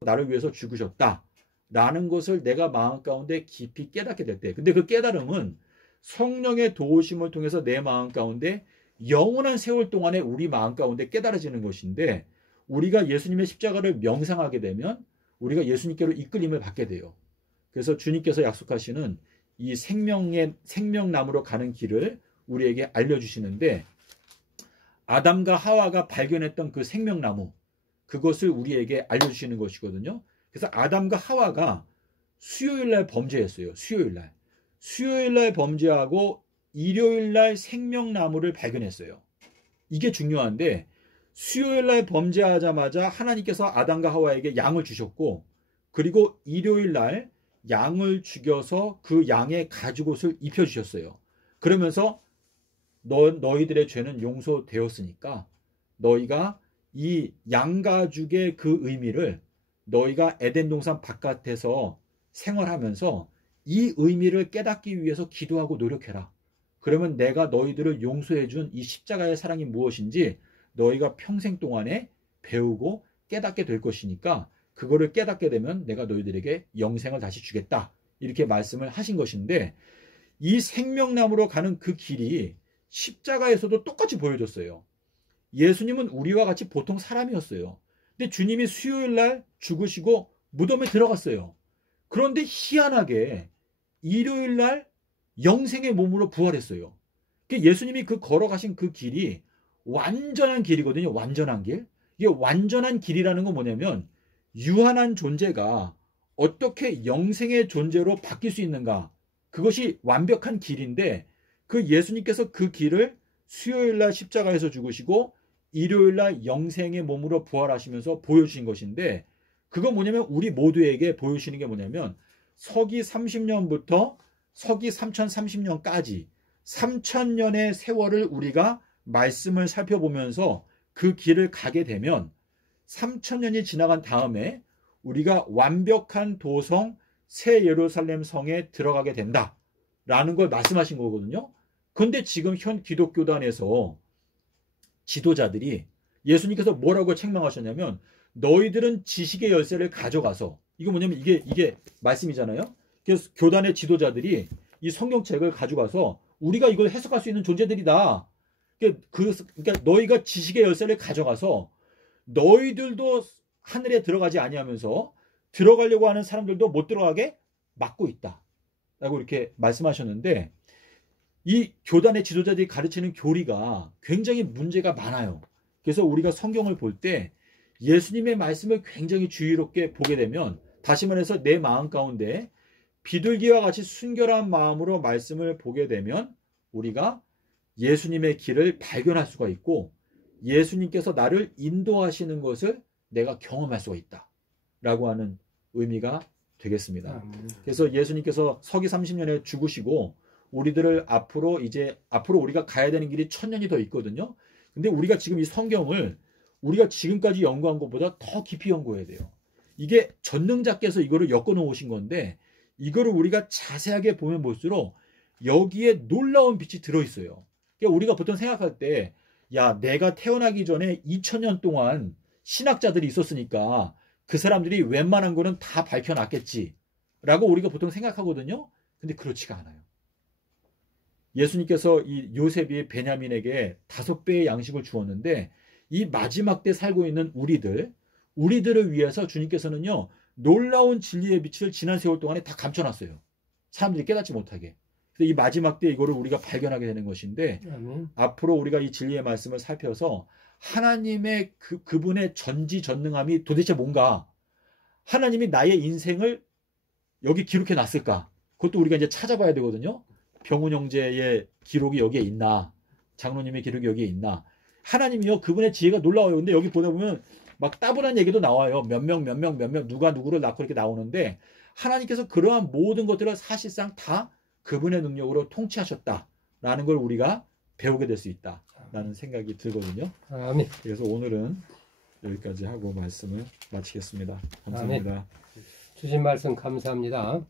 나를 위해서 죽으셨다 라는 것을 내가 마음 가운데 깊이 깨닫게 될 때, 근데 그 깨달음은 성령의 도우심을 통해서 내 마음 가운데 영원한 세월 동안에 우리 마음 가운데 깨달아지는 것인데, 우리가 예수님의 십자가를 명상하게 되면 우리가 예수님께로 이끌림을 받게 돼요. 그래서 주님께서 약속하시는 이 생명나무로 가는 길을 우리에게 알려주시는데, 아담과 하와가 발견했던 그 생명나무, 그것을 우리에게 알려주시는 것이거든요. 그래서 아담과 하와가 수요일날 범죄했어요. 수요일날 범죄하고 일요일날 생명나무를 발견했어요. 이게 중요한데, 수요일날 범죄하자마자 하나님께서 아담과 하와에게 양을 주셨고, 그리고 일요일날 양을 죽여서 그 양의 가죽옷을 입혀주셨어요. 그러면서 너희들의 죄는 용서되었으니까 너희가 이 양가죽의 그 의미를, 너희가 에덴 동산 바깥에서 생활하면서 이 의미를 깨닫기 위해서 기도하고 노력해라. 그러면 내가 너희들을 용서해준 이 십자가의 사랑이 무엇인지 너희가 평생 동안에 배우고 깨닫게 될 것이니까, 그거를 깨닫게 되면 내가 너희들에게 영생을 다시 주겠다, 이렇게 말씀을 하신 것인데, 이 생명나무로 가는 그 길이 십자가에서도 똑같이 보여줬어요. 예수님은 우리와 같이 보통 사람이었어요. 근데 주님이 수요일날 죽으시고 무덤에 들어갔어요. 그런데 희한하게 일요일날 영생의 몸으로 부활했어요. 예수님이 그 걸어가신 그 길이 완전한 길이거든요. 완전한 길. 이게 완전한 길이라는 건 뭐냐면, 유한한 존재가 어떻게 영생의 존재로 바뀔 수 있는가, 그것이 완벽한 길인데, 그 예수님께서 그 길을 수요일날 십자가에서 죽으시고 일요일날 영생의 몸으로 부활하시면서 보여주신 것인데, 그건 뭐냐면 우리 모두에게 보여주시는 게 뭐냐면, 서기 30년부터 서기 3030년까지 3000년의 세월을 우리가 말씀을 살펴보면서 그 길을 가게 되면 3000년이 지나간 다음에 우리가 완벽한 도성 새 예루살렘 성에 들어가게 된다라는 걸 말씀하신 거거든요. 그런데 지금 현 기독교단에서 지도자들이 예수님께서 뭐라고 책망하셨냐면, 너희들은 지식의 열쇠를 가져가서, 이거 뭐냐면 이게 말씀이잖아요. 그래서 교단의 지도자들이 이 성경책을 가져가서 우리가 이걸 해석할 수 있는 존재들이다. 그러니까 너희가 지식의 열쇠를 가져가서 너희들도 하늘에 들어가지 아니하면서 들어가려고 하는 사람들도 못 들어가게 막고 있다 라고 이렇게 말씀하셨는데, 이 교단의 지도자들이 가르치는 교리가 굉장히 문제가 많아요. 그래서 우리가 성경을 볼 때 예수님의 말씀을 굉장히 주의롭게 보게 되면, 다시 말해서 내 마음 가운데 비둘기와 같이 순결한 마음으로 말씀을 보게 되면 우리가 예수님의 길을 발견할 수가 있고, 예수님께서 나를 인도하시는 것을 내가 경험할 수가 있다 라고 하는 의미가 되겠습니다. 그래서 예수님께서 서기 30년에 죽으시고 우리들을 앞으로 우리가 가야 되는 길이 1000년이 더 있거든요. 근데 우리가 지금 이 성경을 우리가 지금까지 연구한 것보다 더 깊이 연구해야 돼요. 이게 전능자께서 이거를 엮어 놓으신 건데, 이거를 우리가 자세하게 보면 볼수록 여기에 놀라운 빛이 들어있어요. 그러니까 우리가 보통 생각할 때, 야, 내가 태어나기 전에 2000년 동안 신학자들이 있었으니까 그 사람들이 웬만한 거는 다 밝혀놨겠지 라고 우리가 보통 생각하거든요. 근데 그렇지가 않아요. 예수님께서 이 요셉이 베냐민에게 5배의 양식을 주었는데, 이 마지막 때 살고 있는 우리들을 위해서 주님께서는요, 놀라운 진리의 빛을 지난 세월 동안에 다 감춰놨어요. 사람들이 깨닫지 못하게. 이 마지막 때 이거를 우리가 발견하게 되는 것인데, 앞으로 우리가 이 진리의 말씀을 살펴서 하나님의 그분의 전지전능함이 도대체 뭔가, 하나님이 나의 인생을 여기 기록해 놨을까, 그것도 우리가 이제 찾아봐야 되거든요. 병훈 형제의 기록이 여기에 있나, 장로님의 기록이 여기에 있나. 하나님이요, 그분의 지혜가 놀라워요. 근데 여기 보다 보면 막 따분한 얘기도 나와요. 몇 명 누가 누구를 낳고 이렇게 나오는데, 하나님께서 그러한 모든 것들을 사실상 다 그분의 능력으로 통치하셨다라는 걸 우리가 배우게 될 수 있다라는 생각이 들거든요. 아멘. 그래서 오늘은 여기까지 하고 말씀을 마치겠습니다. 감사합니다. 아멘. 주신 말씀 감사합니다.